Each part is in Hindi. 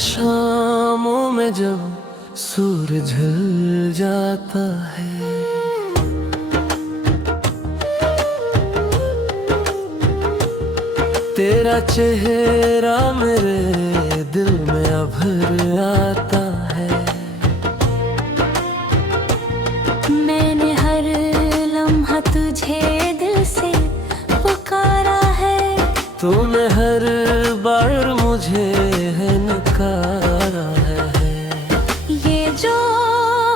शामों में जब सूरज ढल जाता है, तेरा चेहरा मेरे दिल में अभर आता है। मैंने हर लम्हा तुझे दिल से पुकारा है, तूने हर बार मुझे है नकारा है। ये जो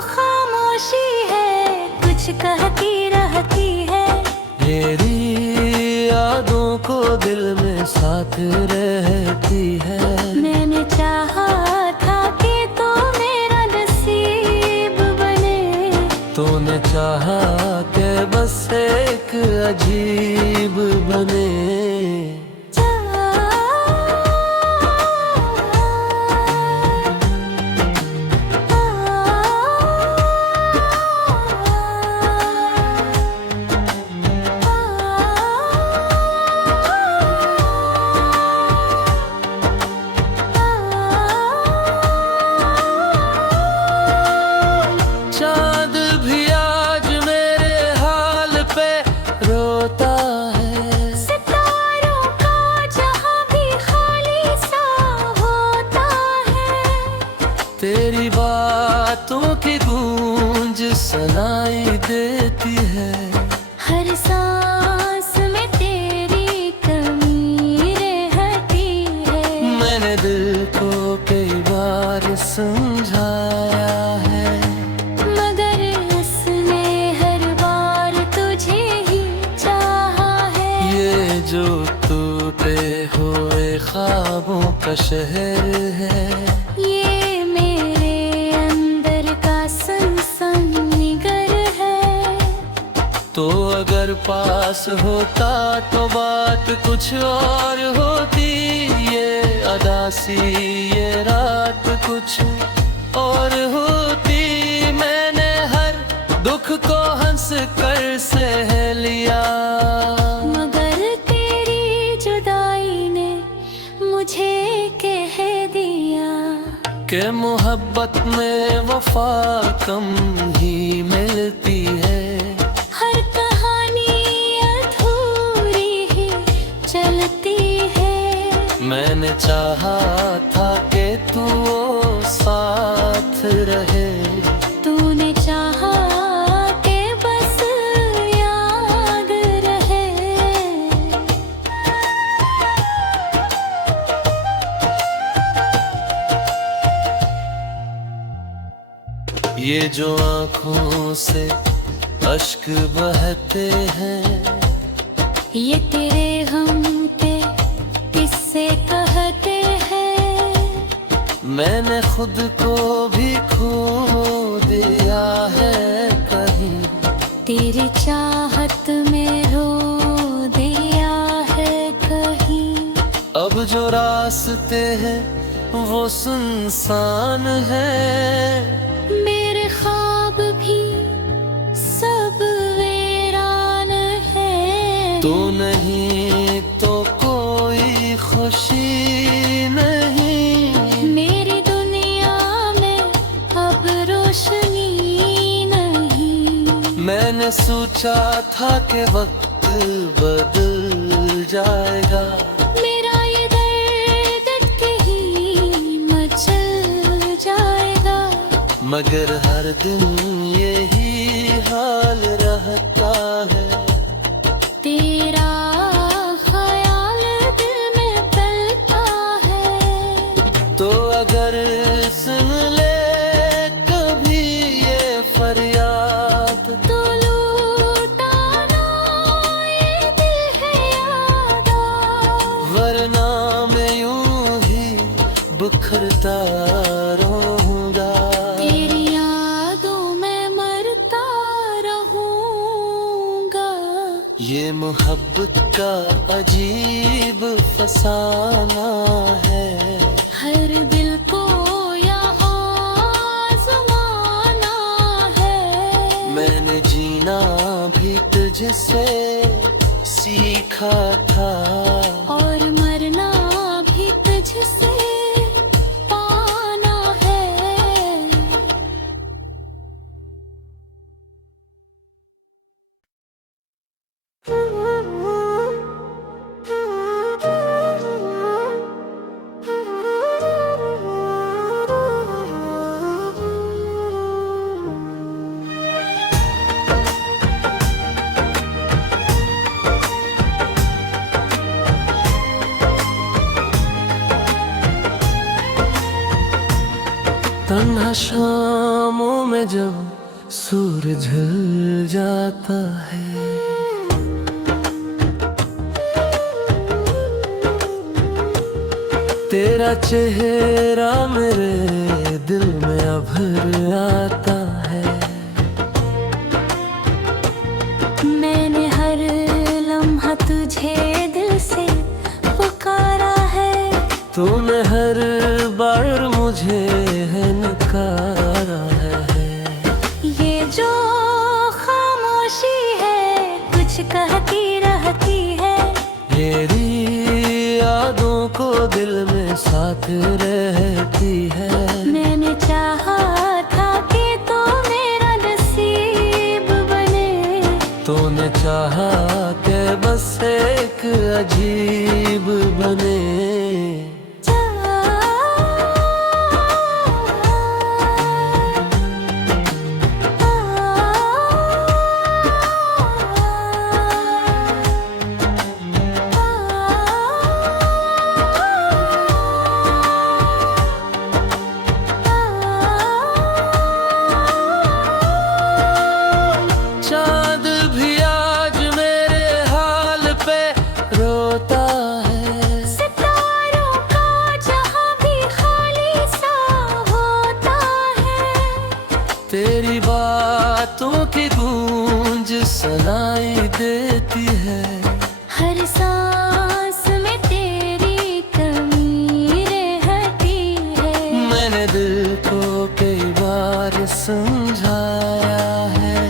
खामोशी है कुछ कहती रहती है, मेरी यादों को दिल में साथ रहती है। मैंने चाहा था कि तू मेरा नसीब बने, तूने चाहा के बस एक अजीब बने। चाँद भी आज मेरे हाल पे रोता है, सितारों का जहां भी खाली सा होता है। तेरी बातों की गूंज सुनाई देती है। हर सांस में तेरी कमी रहती है। मैंने दिल को कई बार समझाया है, मगर उसने हर बार तुझे ही चाहा है। ये जो टूटे हुए ख्वाबों का शहर है, ये मेरे अंदर का सनसनीगर है। तो अगर पास होता तो बात कुछ और होती। ये अदासी ये रात कुछ और होती। मैंने हर दुख को हंस कर सह लिया, मगर तेरी जुदाई ने मुझे कह दिया कि मोहब्बत में वफा कम ही मिलती है। हर कहानी अधूरी ही चलती है। मैंने चाहा था कि तू साथ रहे, तूने चाहा कि बस याद रहे। ये जो आँखों से अश्क बहते हैं, ये तेरे हम पे किससे कहते हैं। मैंने खुद को भी खो दिया है कहीं। तेरी चाहत में रो दिया है कहीं। अब जो रास्ते हैं वो सुनसान है, मेरे ख्वाब भी सब वीरान है। तू नहीं तो कोई खुशी नहीं। मेरी दुनिया में अब रोशनी नहीं। मैंने सोचा था कि वक्त बदल जाएगा, मेरा ये दर्द के ही मचल जाएगा। मगर हर दिन यही हाल रहता है। तेरा ख्याल दिल में पलता है। तो अगर सुन ले कभी ये फरियाद, तो लूटाना ये दिल है यादा। वरना मैं यूं ही बिखरता रहूंगा। तेरी यादों में मरता रहूंगा। ये मोहब्बत का अजीब फसाना है, हर दिल को यहाँ आज़माना है। मैंने जीना भी तुझसे सीखा था, और मरना भी तुझसे शामों में जब सूरज ढल जाता है, तेरा चेहरा मेरे दिल में अभर आता है। मैंने हर लम्हा तुझे दिल से पुकारा है, तूने हर बार मुझे है नकारा है। ये जो खामोशी है कुछ कहती रहती है, मेरी यादों को दिल में साथ रहती है। मैंने चाहा था कि तू मेरा नसीब बने, तूने चाहा के बस एक अजीब बने। चाँद भी आज मेरे हाल पे रोता है, सितारों का जहां भी खाली सा होता है। तेरी बातों की गूंज सुनाई देती है। हर सांस में तेरी कमी रहती है। मैंने दिल को कई बार समझाया है,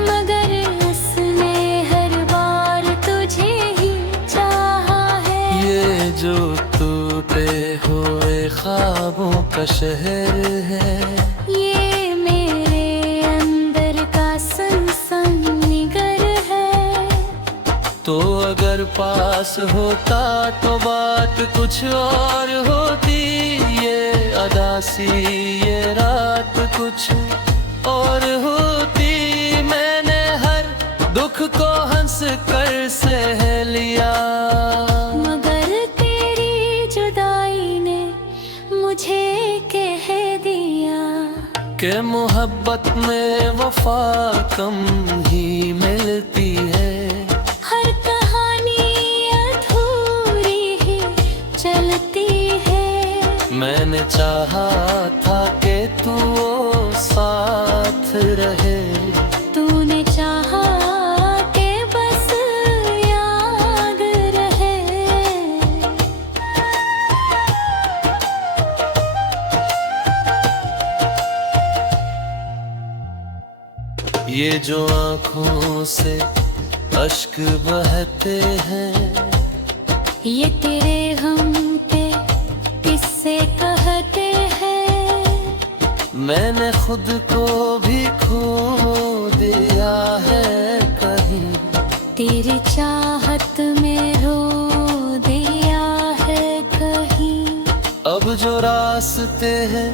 मगर उसने हर बार तुझे ही चाहा है। ये जो टूटे हुए ख्वाबों का शहर है, ये मेरे अंदर का सनसनीगर है। तो अगर पास होता तो बात कुछ और होती। ये अदासी ये रात कुछ और होती। मैंने हर दुख को हंस कर सह लिया, मगर तेरी जुदाई ने मुझे कह दिया कि मोहब्बत में वफा कम ही मिलती है। हर कहानी अधूरी ही चलती है। मैंने चाहा था कि तू साथ रहे, तूने चाहा कि बस याद रहे। ये जो आँखों से अश्क बहते हैं, ये तेरे हम पे किससे कहते हैं। मैंने खुद को भी खो दिया है कहीं। तेरी चाहत में रो दिया है कहीं। अब जो रास्ते हैं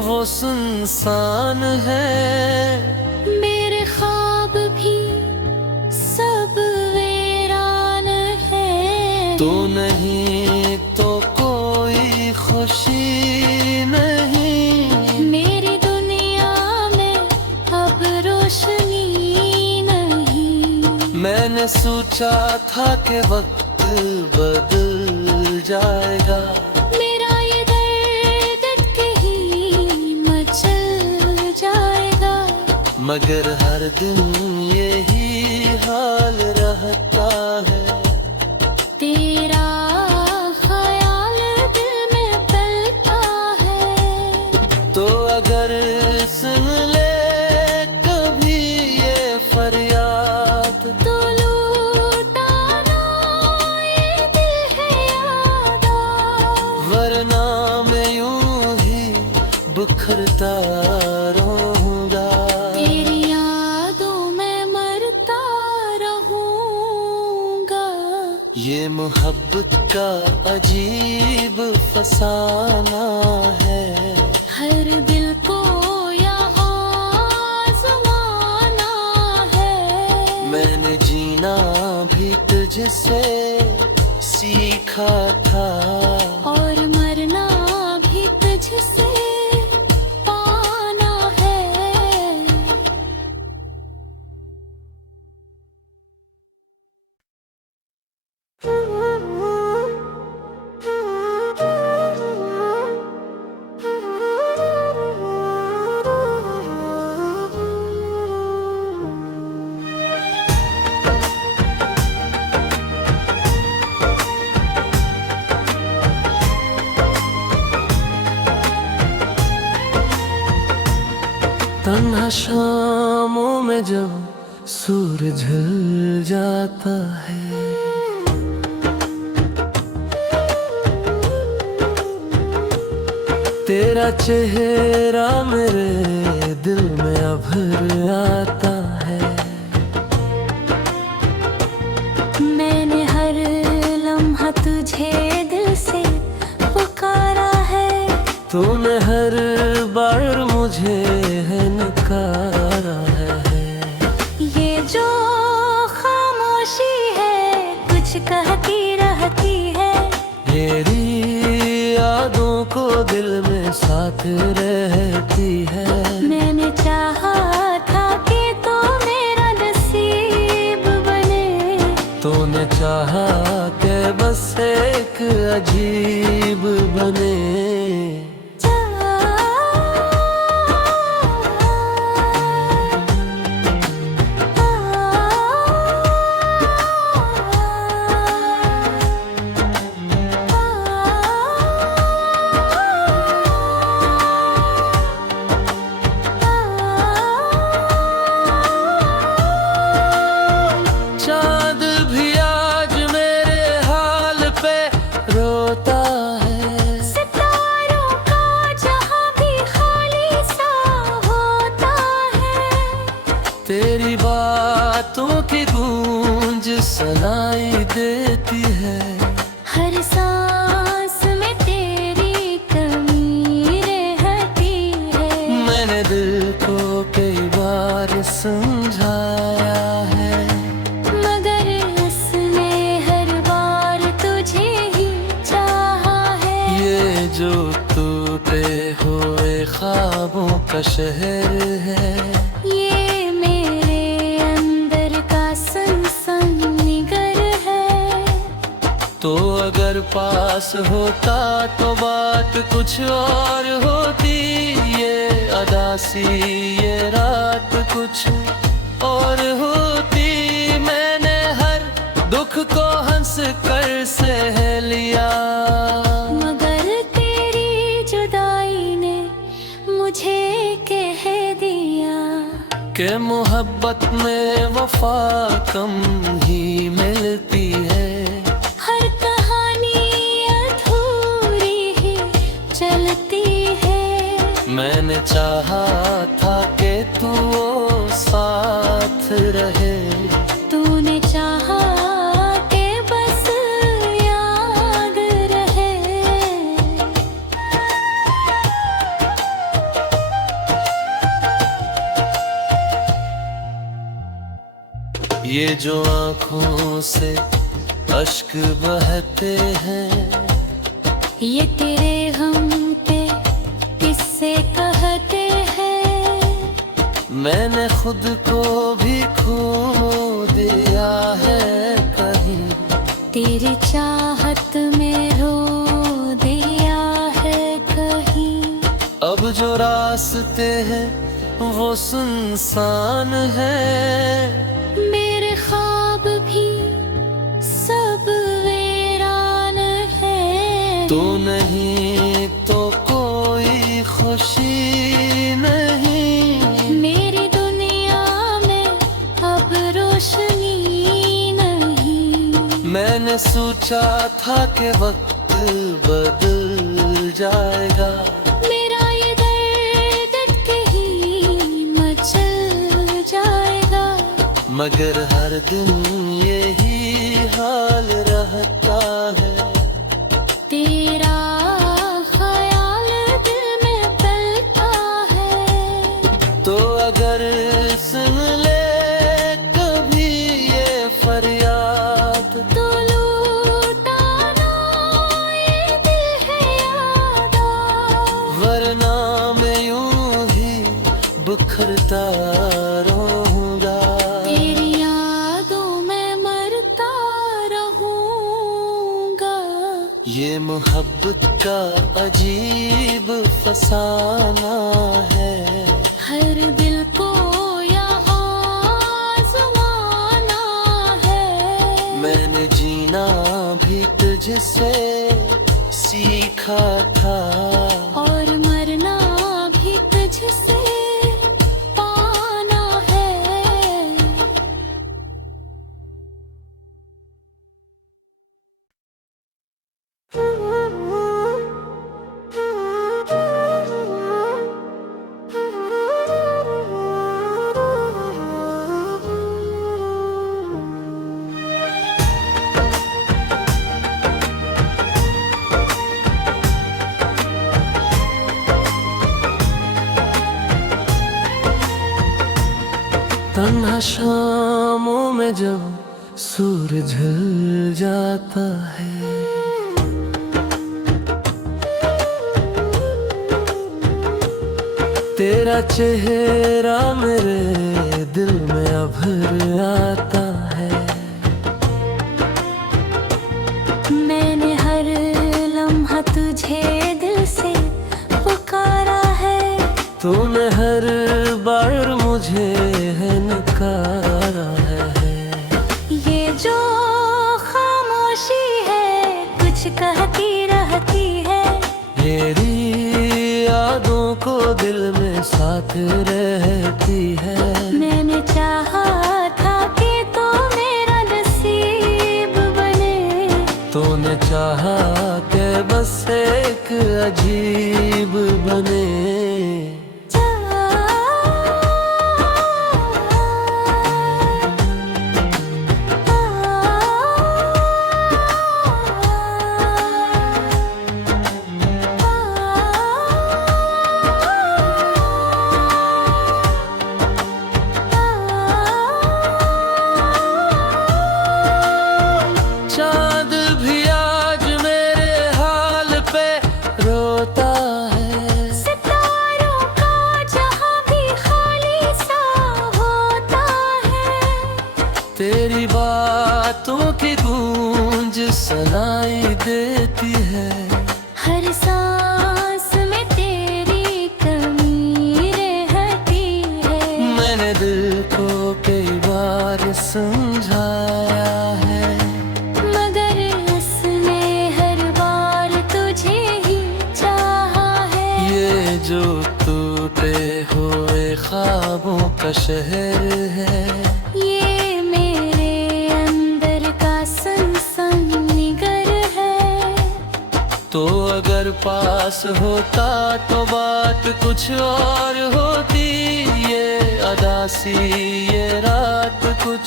वो सुनसान है। मेरे ख्वाब भी सब वीरान है। तू नहीं तो कोई खुशी नहीं। मेरी दुनिया में अब रोशनी नहीं। मैंने सोचा था कि वक्त बदल जाएगा, मेरा ये दर्द के ही मचल जाएगा। मगर हर दिन यही हाल रहता है। तेरा ख्याल दिल में पलता है। तो अगर सुन ले कभी ये फरियाद, तो लूटा ना ये दिल है यादा। वरना मैं यूं ही बिखरता रहूंगा। तेरी यादों में मरता रहूंगा। ये मोहब्बत का अजीब फसाना है। हर दिल को यहाँ ज़माना है। मैंने जीना भी तुझसे सीखा था, और मरना भी तुझसे शामों में जब सूरज ढल जाता है, तेरा चेहरा मेरे दिल में अभर आता है। मैंने हर लम्हा तुझे दिल से पुकारा है, तूने हर बार मुझे है नकारा है। ये जो खामोशी है कुछ कहती रहती है, मेरी यादों को दिल में साथ रहती है। मैंने चाहा था कि तू मेरा नसीब बने, तूने चाहा के बस एक अजीब बने। चाँद भी आज मेरे हाल पे रोता है, सितारों का जहां भी खाली सा होता है, तेरी बातों की गूंज सुनाई देती है। हर सांस में तेरी कमी रहती है। मैंने दिल को कई बार समझाया है, मगर उसने हर बार तुझे ही चाहा है। ये जो टूटे हुए ख्वाबों का शहर है, ये मेरे अंदर का सनसनीगर है। तो अगर पास होता तो बात कुछ और होती। ये अदासी ये रात कुछ और होती। मैंने हर दुख को हंस कर सह लिया, मगर तेरी जुदाई ने मुझे कह दिया कि मोहब्बत में वफा कम ही मिलती है। हर कहानी अधूरी ही चलती है। मैंने चाहा था कि तू साथ रहे, तूने चाहा कि बस याद रहे। ये जो आँखों से अश्क बहते हैं, ये तेरे हम पे किससे कहते हैं। मैंने खुद को भी खो दिया है कहीं। तेरी चाहत में रो दिया है कहीं। अब जो रास्ते हैं वो सुनसान है, मेरे ख्वाब भी सब वीरान है। तू नहीं तो कोई खुशी नहीं। मेरी दुनिया में अब रोशनी नहीं। मैंने सोचा था कि वक्त बदल जाएगा, मेरा ये दर्द के ही मचल जाएगा। मगर हर दिन यही हाल रहता है। तेरा ख्याल दिल में पलता है। तो अगर सुन ले कभी ये फरियाद, तो लूटा ना ये दिल है यादा। वरना मैं यूं ही बिखरता रहूंगा। तेरी यादों में मरता रहूंगा। ये मोहब्बत का अजीब फसाना है, हर दिल को यहाँ आज़माना है। मैंने जीना भी तुझसे सीखा था, और मरना भी तुझसे तन्हा शामों में जब सूरज ढल जाता है, तेरा चेहरा मेरे दिल में अभर आता है। मैंने हर लम्हा तुझे दिल से पुकारा है, तूने हर बार मुझे है नकारा है। ये जो खामोशी है कुछ कहती रहती है, मेरी यादों को दिल में साथ रहती है। मैंने चाहा था कि तू मेरा नसीब बने, तूने चाहा के बस एक अजीब बने। चाँद भी आज मेरे हाल पे रोता है, सितारों का जहां भी खाली सा होता है, तेरी बातों की गूंज सुनाई देती है। हर सांस में तेरी कमी रहती है। मैंने दिल को कई बार समझाया है, मगर उसने हर बार तुझे ही चाहा है। ये जो टूटे हुए ख्वाबों का शहर है, ये मेरे अंदर का सनसनीगर है। तो अगर पास होता तो बात कुछ और होती। ये अदासी ये रात कुछ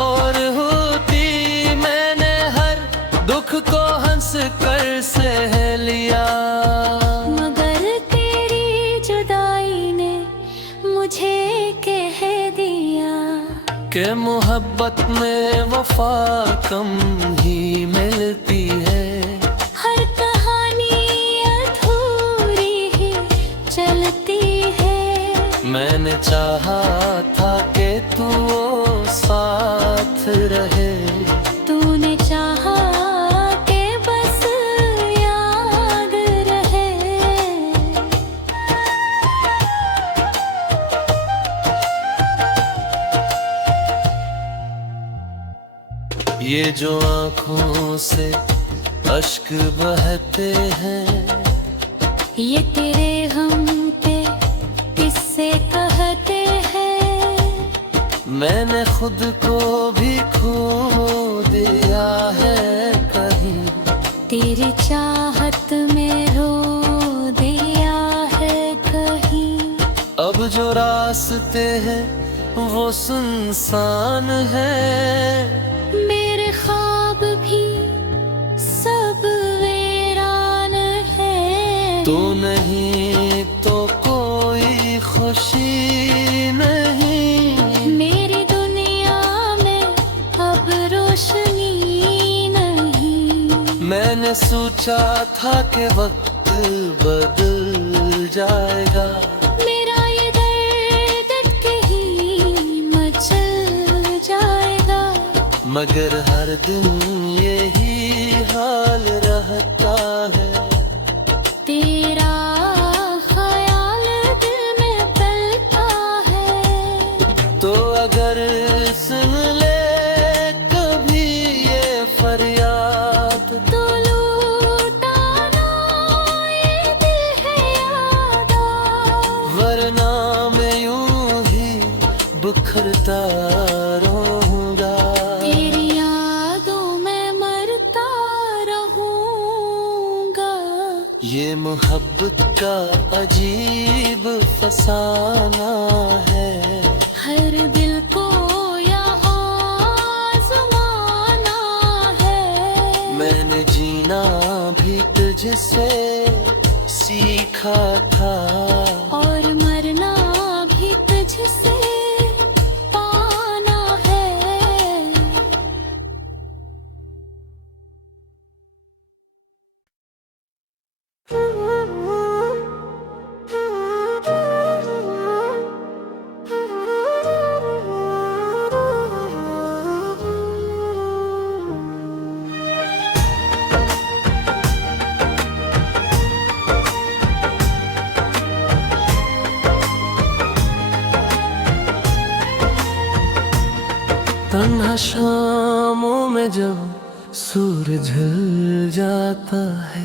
और होती। मैंने हर दुख को हंस कर सह लिया, मगर तेरी जुदाई ने मुझे कह दिया कि मोहब्बत में वफा कम ही मिलती है। हर कहानी अधूरी ही चलती है। मैंने चाहा था कि तू साथ रहे, तूने चाहा कि बस याद रहे। ये जो आँखों से अश्क बहते हैं, ये तेरे हम पे किससे कहते हैं। मैंने खुद को भी खो दिया है कहीं। तेरी चाहत में रो दिया है कहीं। अब जो रास्ते हैं वो सुनसान है। मेरे ख्वाब भी सब वीरान है। तू नहीं तो कोई खुशी नहीं। मेरी दुनिया में अब रोशनी नहीं। मैंने सोचा था कि वक्त बदल जाएगा। मेरा ये दर्द के ही मचल जाएगा। मगर हर दिन यही हाल रहता है। तेरा ख्याल दिल में पलता है। तो अगर सुन ले कभी ये फरियाद, तो लूटा ना ये दिल है याद। वरना मैं यूं ही बिखरता रहूंगा। तेरी यादों में मरता रहूंगा। ये मोहब्बत का अजीब फसाना है। हर दिल को यहाँ आज़माना है। मैंने जीना भी तुझसे सीखा था, और मरना भी तुझसे तन्हा शामों में जब सूरज ढल जाता है,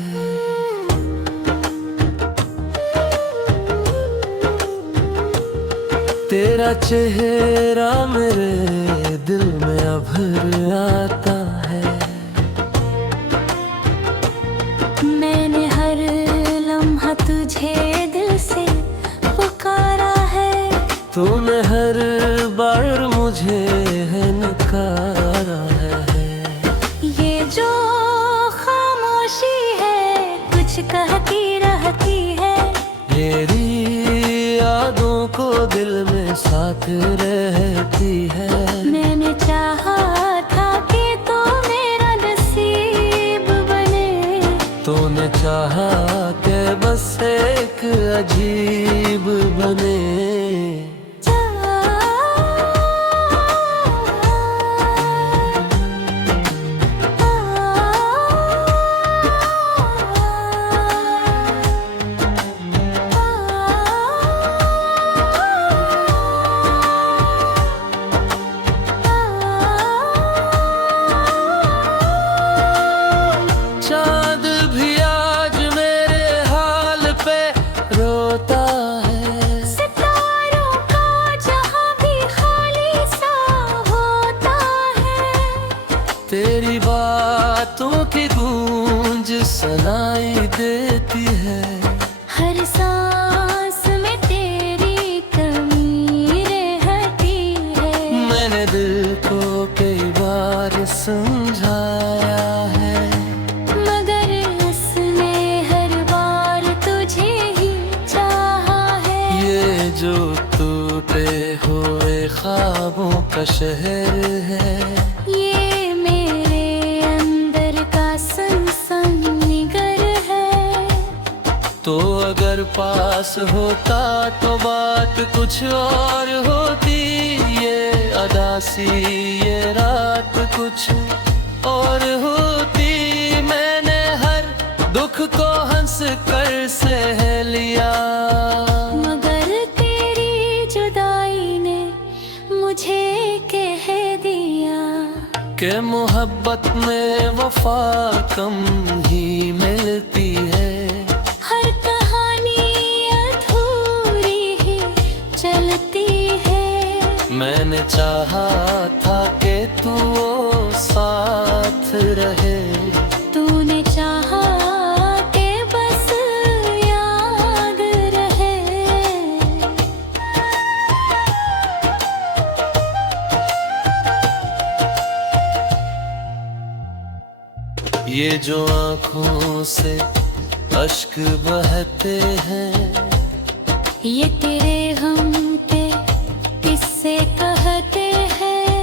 तेरा चेहरा मेरे दिल में अभर आता है। मैंने हर लम्हा तुझे दिल से पुकारा है, तूने हर बार मुझे है नकारा है। ये जो खामोशी है कुछ कहती रहती है, मेरी यादों को दिल में साथ रहती है। मैंने चाहा था कि तू मेरा नसीब बने, तूने चाहा के बस एक अजीब बने। चाँद भी आज मेरे हाल पे रोता है, सितारों का जहां भी खाली सा होता है, तेरी बातों की गूंज सुनाई देती है। हर सांस में तेरी कमी रहती है। मैंने दिल को कई बार समझाया है, मगर उसने हर बार तुझे ही चाहा है। ये जो टूटे हुए ख्वाबों का शहर है, ये मेरे अंदर का सनसनीगर है। तो अगर पास होता तो बात कुछ और होती। ये अदासी ये रात कुछ और होती। मैंने हर दुख को हंस कर सह लिया, मगर तेरी जुदाई ने मुझे कह दिया कि मोहब्बत में वफा कम ही मिलती है। हर कहानी अधूरी ही चलती है। मैंने चाहा था कि तू साथ रहे, तूने चाहा कि बस याद रहे। ये जो आँखों से अश्क बहते हैं, ये तेरे हम के किससे कहते हैं।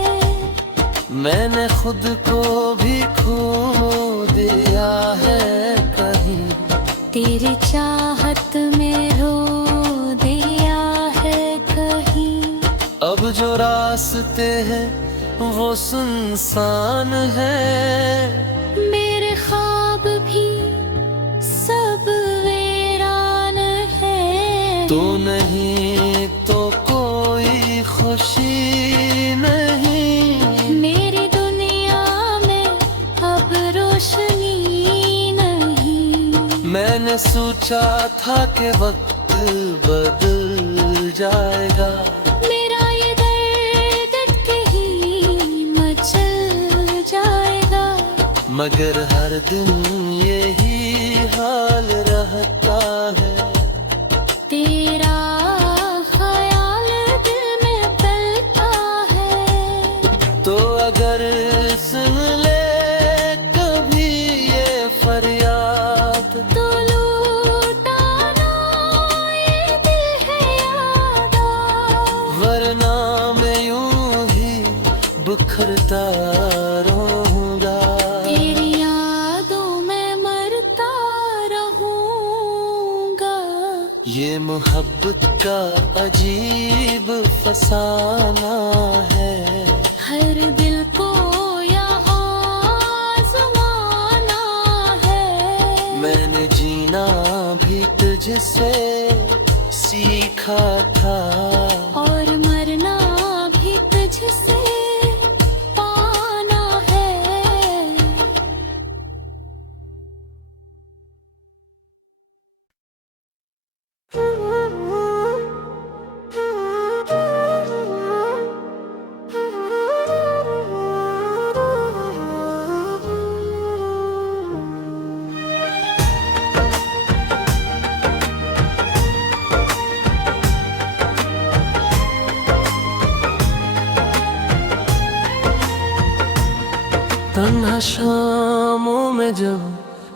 मैंने खुद को भी खो दिया है कहीं। तेरी चाहत में रो दिया है कहीं। अब जो रास्ते हैं वो सुनसान है, मेरे ख्वाब भी सब वीरान है। तू नहीं तो कोई खुशी नहीं। मेरी दुनिया में अब रोशनी नहीं। मैंने सोचा था कि वक्त बदल जाएगा, मेरा ये दर्द के ही मचल जाएगा। मगर हर दिन यही हाल रहता है। तेरा ख्याल दिल में पलता है। तो अगर सुन ले कभी ये फरियाद, तो लूटा ना ये दिल है यादा। वरना मैं यूं ही बिखरता रहूंगा। तेरी यादों में मरता रहूंगा। ये मोहब्बत का अजीब फसाना है, हर दिल को यहाँ आज़माना है। मैंने जीना भी तुझसे सीखा था, और मरना भी तुझसे तन्हा शामों में जब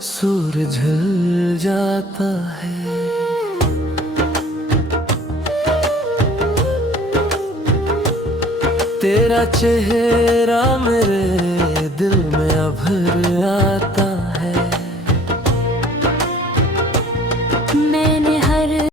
सूरज ढल जाता है, तेरा चेहरा मेरे दिल में अभर आता